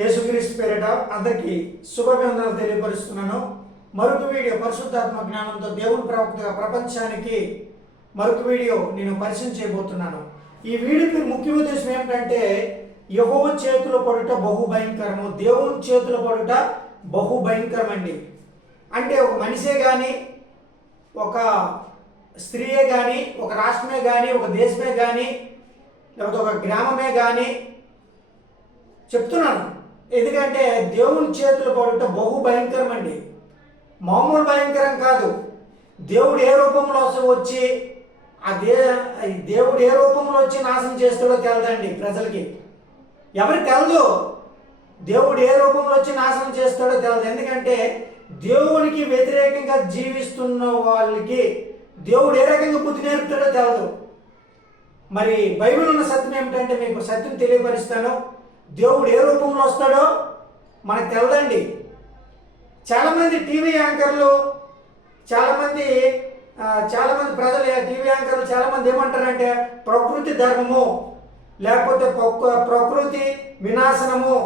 యేసుక్రీస్తు పేరిట అందరికీ శుభాభివందనాలు తెలియపరుస్తున్నాను. మరొక వీడియో పరిశుద్ధాత్మ జ్ఞానంతో దేవుని ప్రవక్తగా ప్రపంచానికి మరొక వీడియో నేను పరిచయం చేయబోతున్నాను. ఈ వీడియోకి ముఖ్య ఉద్దేశం ఏమిటంటే యెహోవా చేతిలో పడుట బహుభయంకరము. దేవుని చేతిలో పడుట బహుభయంకరం అండి. అంటే ఒక మనిషే కానీ, ఒక స్త్రీయే కానీ, ఒక రాష్ట్రమే కానీ, ఒక దేశమే కానీ, లేకపోతే ఒక గ్రామమే కానీ చెప్తున్నాను. ఎందుకంటే దేవుని చేతులు పడుట బహుభయంకరం అండి. మామూలు భయంకరం కాదు. దేవుడు ఏ రూపంలో వచ్చి దేవుడు ఏ రూపంలో వచ్చి నాశనం చేస్తాడో తెలదండి ప్రజలకి. ఎవరికి తెలదు దేవుడు ఏ రూపంలో వచ్చి నాశనం చేస్తాడో తెలదు. ఎందుకంటే దేవునికి వ్యతిరేకంగా జీవిస్తున్న వాళ్ళకి దేవుడు ఏ రకంగా బుద్ధి నేర్పుతాడో తెలదు. మరి బైబిల్ ఉన్న సత్యం ఏమిటంటే మీకు సత్యం తెలియపరుస్తాను. దేవుడు ఏ రూపంలో వస్తాడో మనకు తెలదండి. చాలామంది టీవీ యాంకర్లు, చాలామంది ప్రజలు టీవీ యాంకర్లు చాలామంది ఏమంటారంటే ప్రకృతి ధర్మము, లేకపోతే ప్రకృతి వినాశనము,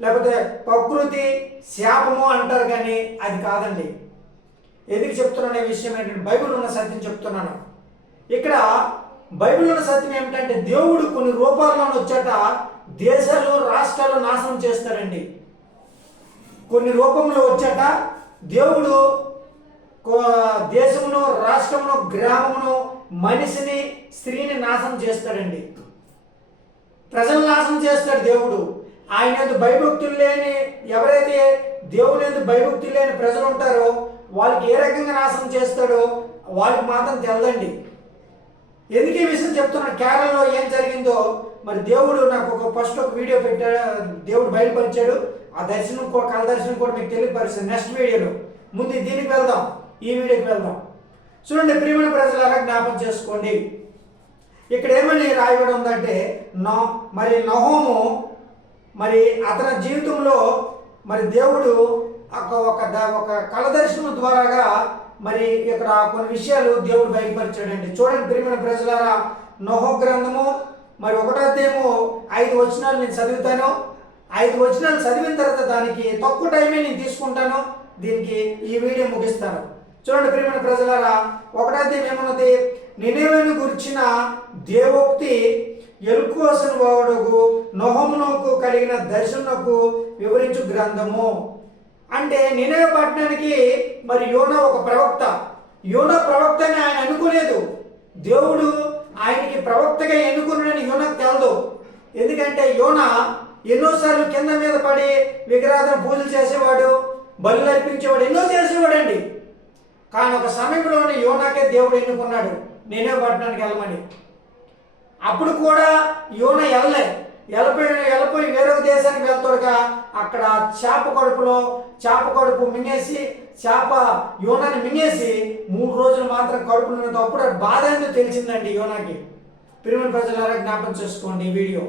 లేకపోతే ప్రకృతి శాపము అంటారు. కానీ అది కాదండి. ఎందుకు చెప్తున్నాను ఈ విషయం ఏంటంటే బైబిల్ ఉన్న సత్యం చెప్తున్నాను. ఇక్కడ బైబిల్ ఉన్న సత్యం ఏమిటంటే దేవుడు కొన్ని రూపాల్లో వచ్చాట దేశాలు రాష్ట్రాలు నాశనం చేస్తాడండి. కొన్ని రూపంలో వచ్చాట దేవుడు దేశమును, రాష్ట్రమును, గ్రామమును, మనిషిని, స్త్రీని నాశనం చేస్తాడండి. ప్రజలు నాశనం చేస్తాడు దేవుడు. ఆయన ఎందుకు భయభక్తులు లేని, ఎవరైతే దేవుని ఎందుకు భయభక్తులు లేని ప్రజలు ఉంటారో వాళ్ళకి ఏ రకంగా నాశనం చేస్తాడో వాళ్ళకి మాత్రం తెలదండి. ఎందుకు ఈ విషయం చెప్తున్నాను? కేరళలో ఏం జరిగిందో మరి దేవుడు నాకు ఫస్ట్ ఒక వీడియో పెట్టాడు, దేవుడు బయలుపరిచాడు. ఆ దర్శనం కళ దర్శనం కూడా మీకు తెలియపరుస్తాను నెక్స్ట్ వీడియోలో. ముందు దీనికి వెళ్దాం, ఈ వీడియోకి వెళ్దాం. చూడండి ప్రియమైన ప్రజలారా, జ్ఞాపకం చేసుకోండి. ఇక్కడ ఏమని రాయబడి ఉందంటే మరి నహోము మరి అతని జీవితంలో మరి దేవుడు ఒక కళ దర్శనం ద్వారాగా మరి ఇక్కడ కొన్ని విషయాలు దేవుడు బయలుపరిచాడండి. చూడండి ప్రియమైన ప్రజలారా, నహో గ్రంథము మరి 1వ అధ్యాయము 5 వచనాలు నేను చదువుతాను. 5 వచనాలు చదివిన తర్వాత దానికి తక్కువ టైమే నేను తీసుకుంటాను. దీనికి ఈ వీడియో ముగిస్తాను. చూడండి ప్రియమైన ప్రజలారా, 1వ అధ్యాయం ఏమన్నది? నినెవెను గురించిన దేవోక్తి ఎల్కోసను వాడుగు నహోమునకు కలిగిన దర్శనకు వివరించు గ్రంథము. అంటే నినెవె పట్టణానికి మరి యోనా ఒక ప్రవక్త. యోనా ప్రవక్త అని ఆయన అనుకోలేదు. దేవుడు ఆయనకి ప్రవక్తగా ఎన్నుకున్నాడని యోనాకు తెలదు. ఎందుకంటే యోనా ఎన్నోసార్లు కింద మీద పడి విగ్రహాలను పూజలు చేసేవాడు, బలులు అర్పించేవాడు, ఎన్నో చేసేవాడండి. కానీ ఒక సమయంలోనే యోనాకే దేవుడు ఎన్నుకున్నాడు నినెవె పట్టణానికి వెళ్ళమని. అప్పుడు కూడా యోనా వెళ్ళిపోయి వేరొక దేశానికి వెళ్తాడుగా. అక్కడ చేప కడుపు మింగేసి, చేప యోనాని మింగేసి 3 రోజులు మాత్రం కడుపు నిన్నప్పుడు బాధ ఎందుకు తెలిసిందండి యోనాకి. ప్రియమైన ప్రజలారా, జ్ఞాపకం చేసుకోండి ఈ వీడియో.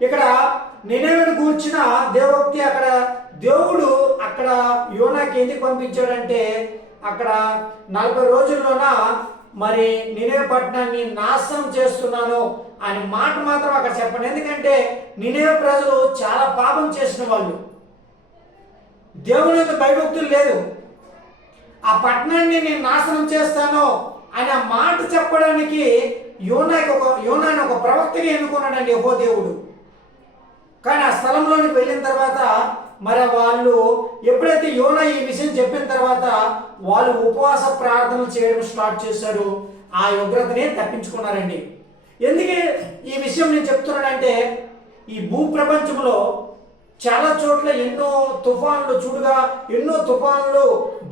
ఇక్కడ నినెవెను గూర్చిన దేవోక్తి, అక్కడ దేవుడు అక్కడ యోనాకి ఎందుకు పంపించాడంటే అక్కడ 40 రోజుల్లోన మరి నినెవె పట్టణాన్ని నాశనం చేస్తున్నాను అని మాట మాత్రం అక్కడ చెప్పండి. ఎందుకంటే నినెవె ప్రజలు చాలా పాపం చేసిన వాళ్ళు, దేవుని యొక్క భయభక్తులు లేదు. ఆ పట్టణాన్ని నేను నాశనం చేస్తాను అని ఆ మాట చెప్పడానికి యోనాని ఒక ప్రవక్తగా ఎన్నుకున్నాడండి యెహోవా దేవుడు. కానీ ఆ స్థలంలోనికి వెళ్ళిన తర్వాత మరి వాళ్ళు ఎప్పుడైతే యోనా ఈ విషయం చెప్పిన తర్వాత వాళ్ళు ఉపవాస ప్రార్థనలు చేయడం స్టార్ట్ చేశారు. ఆ ఉగ్రతని తప్పించుకున్నారండి. ఎందుకే ఈ విషయం నేను చెప్తున్నానంటే ఈ భూప్రపంచంలో చాలా చోట్ల ఎన్నో తుఫాన్లు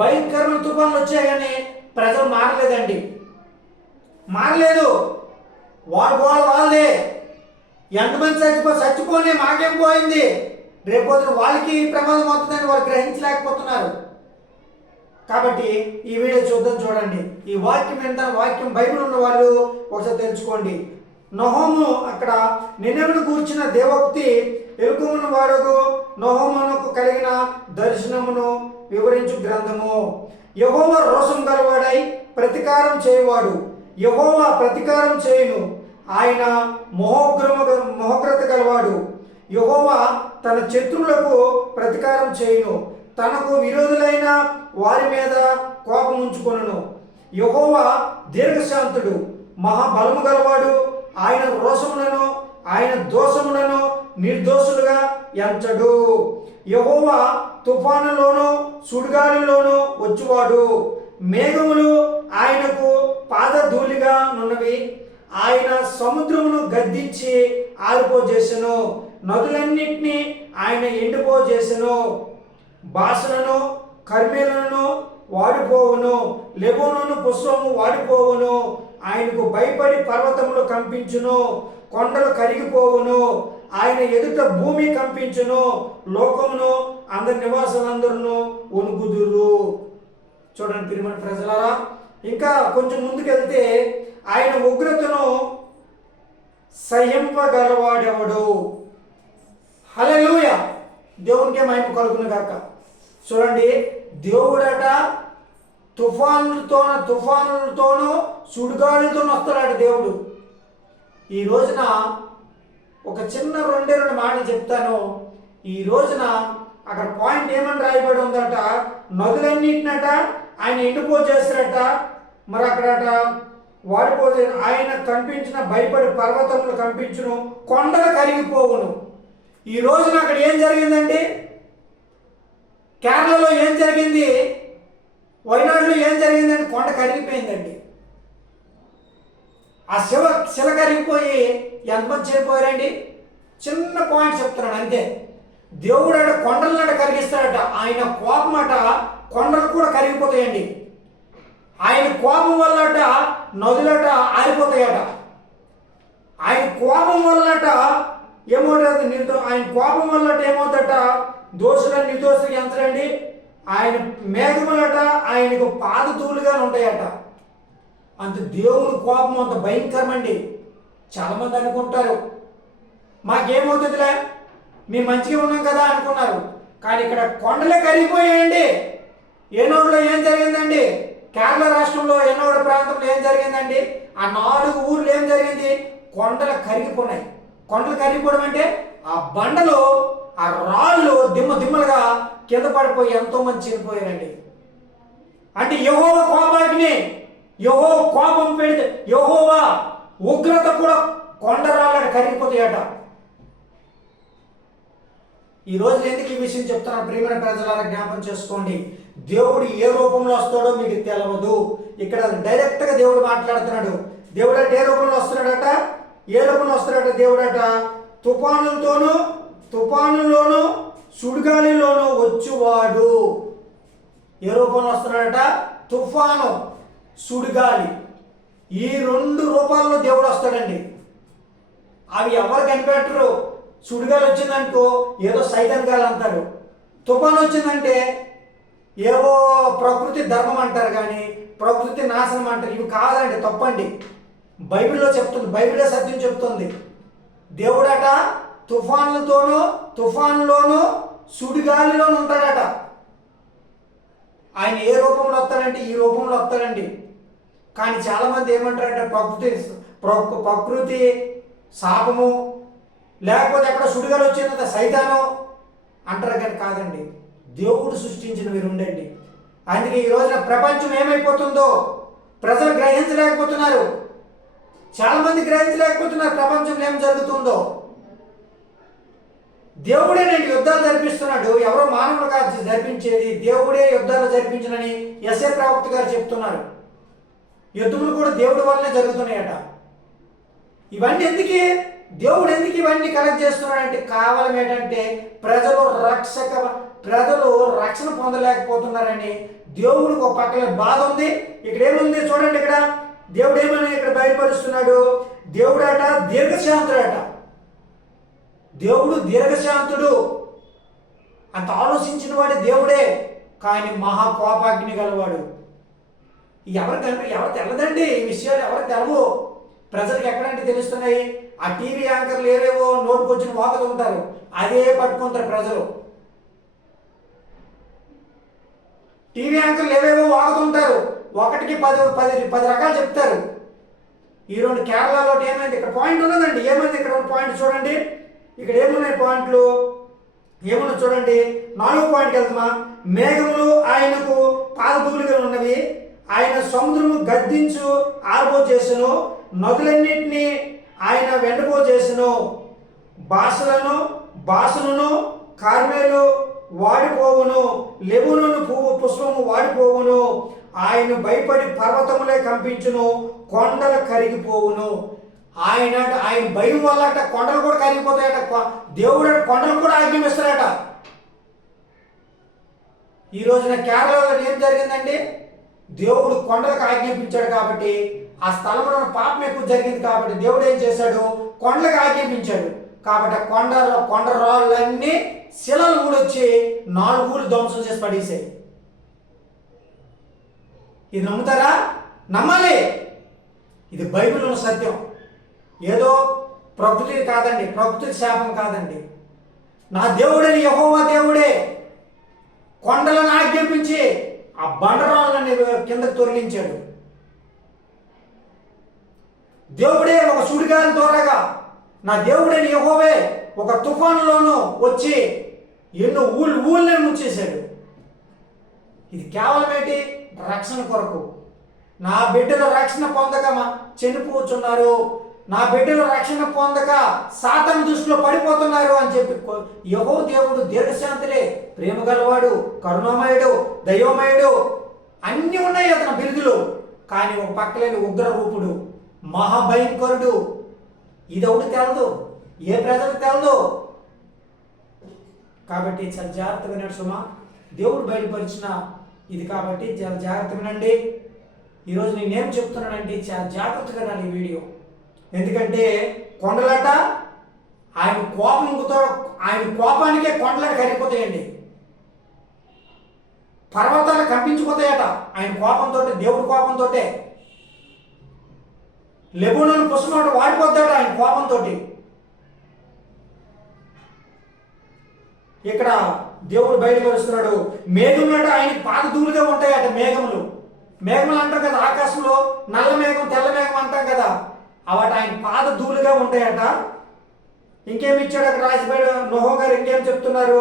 భయంకరమైన తుఫాన్లు వచ్చాయి. కానీ ప్రజలు మారలేదండి. మారలేదు. వాళ్ళే ఎంతమంది చచ్చిపోనే మాకేం పోయింది, రేపొద్దున వాళ్ళకి ప్రమాదం అవుతుందని వాళ్ళు గ్రహించలేకపోతున్నారు. కాబట్టి ఈ వీడియో చూడండి. ఈ వాక్యం ఎంత వాక్యం బైబిల్ ఉన్న వాళ్ళు ఒకసారి తెలుసుకోండి. నహోము అక్కడ నినెవెను గూర్చిన దేవోక్తి ఎలుకుమును వాడుగు నహోమునకు కలిగిన దర్శనమును వివరించు గ్రంథము. యెహోవా రోషం గలవాడై ప్రతీకారం చేయవాడు. యెహోవా ప్రతీకారం చేయును. ఆయన మహోగ్రత గలవాడు. యెహోవా తన శత్రువులకు ప్రతీకారం చేయును, తనకు విరోధులైన వారి మీద కోపం ఉంచుకొనును. యెహోవా దీర్ఘశాంతుడు, మహాబలము గలవాడు. ఆయన రోషములను ఆయన దోషములను నిర్దోషులుగా ఎంచడు. యెహోవా తుఫానులోను సుడిగాలిలోను వచ్చువాడు. మేఘములు ఆయనకు పాదధూళిగా నున్నవి. ఆయన సముద్రమును గద్దించి ఆరిపోజేసెను, నదులన్నిటినీ ఆయన ఎండిపోజేసెను. బాషలను కర్మేలను వాడిపోవును, లెబోను పుష్పము వాడిపోవును. ఆయనకు భయపడి పర్వతములు కంపించును, కొండలు కరిగిపోవును. ఆయన ఎదుట భూమి కంపించును, లోకమును అందరి నివాసులందరూ వణుకుదురు. చూడండి ప్రియమైన ప్రజలారా, ఇంకా కొంచెం ముందుకెళ్తే ఆయన ఉగ్రతను సహింపగలవాడెవడు. హల్లెలూయా, దేవునికే మహిమ కలుగును గాక. చూడండి, దేవుడట తుఫానులతోనూ సుడిగాలులతోనూ వస్తాడట దేవుడు. ఈ రోజున ఒక చిన్న రెండే మాటలు చెప్తాను. ఈ రోజున అక్కడ పాయింట్ ఏమని రాయబడి ఉందట, నదులన్నిటినట ఆయన ఎండిపోజేస్తాడట. మరి అక్కడట వాడిపోతే ఆయన కనిపించిన భయపడి పర్వతములు కంపించును, కొండలు కరిగిపోవును. ఈ రోజున అక్కడ ఏం జరిగిందండి? కేరళలో ఏం జరిగింది? వైనాడులో ఏం జరిగిందండి? కొండ కరిగిపోయిందండి. ఆ శిల కరిగిపోయి ఎంతమంది చనిపోయారండి? చిన్న పాయింట్ చెప్తున్నాడు అంతే. దేవుడు అట కొండలనట కరిగిస్తాడట. ఆయన కోపం అట కొండలు కూడా కరిగిపోతాయండి. ఆయన కోపం వల్లట నదులట ఆరిపోతాయట. ఆయన కోపం వల్లట ఏమవుతుంది? ఆయన కోపం వల్లట ఏమవుతాట? దోషులను నిర్దోషులు ఎంతరండి? ఆయన మేఘములట ఆయనకు పాదధూళిగా ఉంటాయట. అంత దేవుని కోపం అంత భయంకరమండి. చాలామంది అనుకుంటారు మాకేమవుతుందిలే, మేము మంచిగా ఉన్నాం కదా అనుకున్నారు. కానీ ఇక్కడ కొండలే కరిగిపోయాయండి. ఏనోడులో ఏం జరిగిందండి? కేరళ రాష్ట్రంలో ఏనోడు ప్రాంతంలో ఏం జరిగిందండి? ఆ 4 ఊర్లు ఏం జరిగింది? కొండలు కరిగిపోయినాయి. కొండలు కరిగిపోవడం అంటే ఆ బండలు ఆ రాళ్ళు దిమ్మలుగా కింద పడిపోయి ఎంతో మంది చనిపోయారండి. అంటే యెహోవా కోపాగ్ని, యెహోవా కోపం పెడితే యెహోవా ఉగ్రత కూడా కొండ రాళ్ళని కరిగిపోతాయట. ఈ రోజు ఎందుకు ఈ విషయం చెప్తున్నా ప్రియమైన ప్రజలారా, జ్ఞాపకం చేసుకోండి. దేవుడు ఏ రూపంలో వస్తాడో మీకు తెలియదు. ఇక్కడ డైరెక్ట్గా దేవుడు మాట్లాడుతున్నాడు. దేవుడు అంటే ఏ రూపంలో వస్తున్నాడట? ఏ రూపంలో వస్తున్నాడట? దేవుడట తుఫానులోను సుడిగాలిలోను వచ్చువాడు. ఏ రూపంలో వస్తున్నాడట? తుఫాను, సుడిగాలి. ఈ 2 రూపాల్లో దేవుడు వస్తాడండి. అవి ఎవరు కనిపెట్టరు. సుడిగాలి వచ్చిందనుకో ఏదో సైతాన్ గాలి అంటారు. తుఫాను వచ్చిందంటే ఏవో ప్రకృతి ధర్మం అంటారు, కానీ ప్రకృతి నాశనం అంటారు. ఇవి కాదండి, తప్పండి. బైబిల్లో చెప్తుంది, బైబిలే సత్యం చెప్తుంది. దేవుడట తుఫానులోను సుడిగాలిలోను ఉంటాడట. ఆయన ఏ రూపంలో వస్తాడంటే ఈ రూపంలో వస్తాడండి. కానీ చాలామంది ఏమంటారంటే ప్రకృతి శాపము, లేకపోతే ఎక్కడ సుడిగాలి వచ్చిందంత సైతాను అంటారు. కానీ కాదండి, దేవుడు సృష్టించినవి రెండండి. అందుకే ఈ రోజున ప్రపంచం ఏమైపోతుందో ప్రజలు గ్రహించలేకపోతున్నారు. చాలామంది గ్రహించలేకపోతున్నారు ప్రపంచంలో ఏం జరుగుతుందో. దేవుడేనండి యుద్ధాలు జరిపిస్తున్నాడు. ఎవరో మానవులు కాదు జరిపించేది, దేవుడే యుద్ధాలు జరిపించనని యెషయా ప్రవక్త గారు చెప్తున్నారు. యుద్ధములు కూడా దేవుడి వల్లనే జరుగుతున్నాయట. ఇవన్నీ ఎందుకు? దేవుడు ఎందుకు ఇవన్నీ కలెక్ట్ చేస్తున్నాడంటే కావాలం ఏంటంటే ప్రజలు రక్షణ పొందలేకపోతున్నారని దేవుడికి ఒక పక్కన బాధ ఉంది. ఇక్కడ ఏముంది చూడండి, ఇక్కడ దేవుడు ఏమని ఇక్కడ బయలుపరుస్తున్నాడు? దేవుడట దీర్ఘశాంతుడట. దేవుడు దీర్ఘశాంతుడు అంత ఆలోచించిన వాడే దేవుడే, కానీ మహాకోపాగ్ని గలవాడు. ఎవరు తెలదండి ఈ విషయాలు, ఎవరు తెలవు. ప్రజలకు ఎక్కడంటే తెలుస్తున్నాయి? ఆ టీవీ యాంకర్లు ఏవేవో నోటుకొచ్చిన వాకలు ఉంటారు, అదే పట్టుకుంటారు ప్రజలు. టీవీ యాంకర్లు ఏవేవో వాగుతుంటారు, ఒకటికి 10 రకాలు చెప్తారు. ఈ 2 కేరళలో ఏమైంది? ఇక్కడ పాయింట్ ఉన్నదండి. ఏమైంది ఇక్కడ పాయింట్ చూడండి. ఇక్కడ ఏమున్నాయి పాయింట్లు, ఏమన్నా చూడండి. 4వ పాయింట్కి వెళ్తామా. మేఘములు ఆయనకు పాదధూళిగా ఉన్నవి, ఆయన సముద్రము గద్దించు ఆర్బో చేసెను, నదులన్నిటినీ ఆయన వెండబో చేసెను, బాసను కార్మేలు వాడిపోవును, లెబునోను పుష్పము వాడిపోవును, ఆయన భయపడి పర్వతములే కంపించును, కొండలు కరిగిపోవును. ఆయన భయం వల్ల కొండలు కూడా కరిగిపోతాయట. దేవుడు కొండలు కూడా ఆజ్ఞాపిస్తాడట. ఈ రోజున కేరళలో ఏం జరిగిందండి, దేవుడు కొండలకు ఆజ్ఞాపించాడు కాబట్టి, ఆ స్థలంలో పాపం ఎక్కువ జరిగింది కాబట్టి దేవుడు ఏం చేశాడు, కొండలకు ఆజ్ఞాపించాడు కాబట్టి ఆ కొండ రాళ్ళన్నీ శిలలు కూడా వచ్చి 4 ఊళ్ళు ధ్వంసం చేసి పడేసాయి. ఇది నమ్ముతారా? నమ్మాలి. ఇది బైబిల్లో సత్యం. ఏదో ప్రకృతి కాదండి, ప్రకృతి శాపం కాదండి. నా దేవుడని యెహోవా దేవుడే కొండలను ఆజ్ఞాపించి ఆ బండరాళ్ళని కిందకు తొలగించాడు. దేవుడే ఒక సుడిగాలి ద్వారాగా, నా దేవుడని యెహోవే ఒక తుఫానులోనూ వచ్చి ఎన్నో ఊళ్ళని ముంచేశాడు. ఇది కేవలం ఏంటి, రక్షణ కొరకు. నా బిడ్డలు రక్షణ పొందక చనిపోతున్నారు, నా బిడ్డలు రక్షణ పొందక సాతాను దృష్టిలో పడిపోతున్నారు అని చెప్పి యెహోవా దేవుడు దీర్ఘశాంతులే, ప్రేమ గలవాడు, కరుణామయుడు, దైవమయుడు అన్నీ ఉన్నాయి అతని బిరుదులు. కానీ ఒక పక్కలేని ఉగ్ర రూపుడు, మహాభయంకరుడు. ఇది ఒకటి తెలదు, ఏ ప్రజలకు తెలదు. కాబట్టి చాలా జాగ్రత్తగా వినండి సుమా. దేవుడు బయలుపరిచిన ఇది కాబట్టి చాలా జాగ్రత్తగా వినండి. ఈరోజు నేనేం చెప్తున్నానంటే చాలా జాగ్రత్తగా వినాలి ఈ వీడియో. ఎందుకంటే కొండలట ఆయన కోపానికే కొండలకు కరిగిపోతాయండి, పర్వతాలు కంపించిపోతాయట ఆయన కోపంతో, దేవుడి కోపంతో. లెబోనోను పుష్పం వాడిపోతాడు ఆయన కోపంతో. ఇక్కడ దేవుడు బయలుపరుస్తున్నాడు, మేఘములు ఆయన పాదధూళిగా ఉంటాయట. మేఘములు అంటాం కదా, ఆకాశంలో నల్ల మేఘం తెల్ల మేఘం అంటాం కదా, అవట ఆయన పాదధూళిగా ఉంటాయట. ఇంకేమి ఇచ్చాడు అక్కడ రాసిపోయాడు నహోం గారు, ఇంకేం చెప్తున్నారు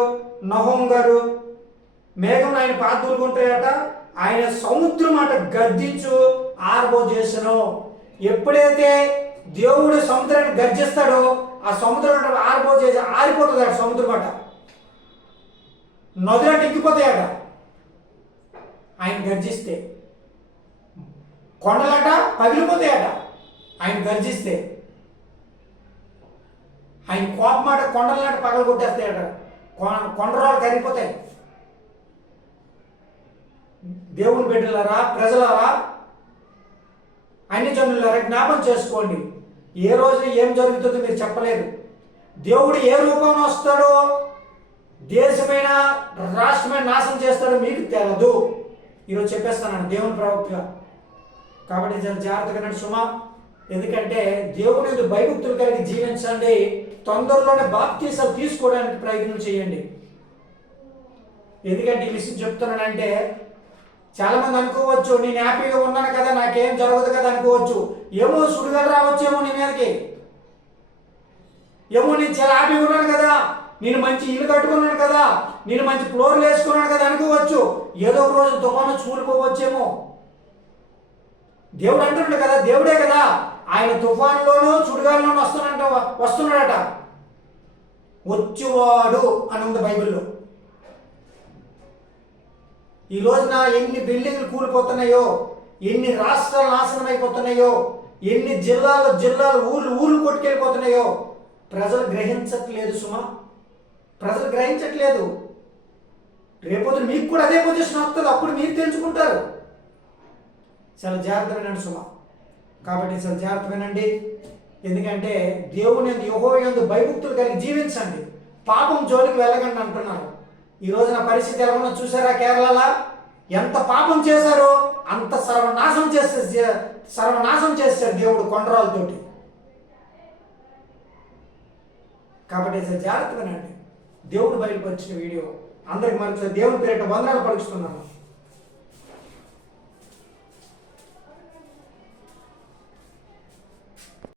నహోం గారు, మేఘం ఆయన పాదధూళిగా ఉంటాయట. ఆయన సముద్రం అట గద్దించు ఆర్బో చేసను. ఎప్పుడైతే దేవుడు సముద్రాన్ని గర్జిస్తాడో ఆ సముద్రం ఆర్బో చేసి ఆరిపోతుంది అట. సముద్రం అట నదులట ఇంకిపోతాయట ఆయన గర్జిస్తే, కొండలట పగిలిపోతాయట ఆయన గర్జిస్తే. ఆయన కోపమాట కొండలట పగలు కొట్టేస్తాయట, కొండరాలు కరిగిపోతాయి. దేవుని బిడ్డలారా, ప్రజలారా, అన్ని జనులారా జ్ఞాపం చేసుకోండి. ఏ రోజు ఏం జరుగుతుందో మీరు చెప్పలేరు. దేవుడు ఏ రూపంలో వస్తాడో, దేశమైన రాష్ట్రమైన నాశనం చేస్తాడో మీకు తెలదు. ఈరోజు చెప్పేస్తాను దేవుని ప్రవక్తగా. కాబట్టి చాలా జాగ్రత్తగా నడు సుమా. ఎందుకంటే దేవుని యొక్క భయభక్తులు కలిగి జీవించండి. తొందరలోనే బాప్తీసాలు తీసుకోవడానికి ప్రయత్నం చేయండి. ఎందుకంటే ఈ విషయం చెప్తున్నానంటే చాలా మంది అనుకోవచ్చు, నేను హ్యాపీగా ఉన్నాను కదా, నాకేం జరగదు కదా అనుకోవచ్చు. ఏమో సుడిగాలు రావచ్చేమో నీ మీదకి, ఏమో నేను చాలా హ్యాపీగా ఉన్నాను కదా, నేను మంచి ఇల్లు కట్టుకున్నాను కదా, నేను మంచి ఫ్లోర్లు వేసుకున్నాను కదా అనుకోవచ్చు. ఏదో ఒక రోజు తుఫాను చూలిపోవచ్చేమో. దేవుడు అంటున్నాడు కదా, దేవుడే కదా, ఆయన తుఫాన్లోనూ సుడిగాల్లోనూ వస్తున్నాడట. వచ్చువాడు అని ఉంది బైబిల్లో. ఈ రోజున ఎన్ని బిల్డింగ్లు కూలిపోతున్నాయో, ఎన్ని రాష్ట్రాలు నాశనం అయిపోతున్నాయో, ఎన్ని జిల్లాలు ఊర్లు కొట్టుకెళ్ళిపోతున్నాయో ప్రజలు గ్రహించట్లేదు సుమా. ప్రజలు గ్రహించట్లేదు. రేపొద్దు మీకు కూడా అదే పొజిషన్ వస్తుంది, అప్పుడు మీరు తెలుసుకుంటారు. చాలా జాగ్రత్త వినండి సుమా. కాబట్టి చాలా జాగ్రత్త వినండి. ఎందుకంటే దేవుని యెహోవా యందు భయభక్తులు కలిగి జీవించండి, పాపం జోలికి వెళ్ళకండి అంటున్నారు. ఈ రోజు నా పరిస్థితి ఎలా ఉన్నా చూసారా? కేరళలో ఎంత పాపం చేశారో అంత సర్వనాశం చేశాడు దేవుడు కొండరాలతోటి. కాబట్టి జాగ్రత్తగానండి. దేవుడు బయలుపరిచిన వీడియో అందరికి మరొకసారి దేవుని పేరిట వందనాలు పలుకుతున్నాను.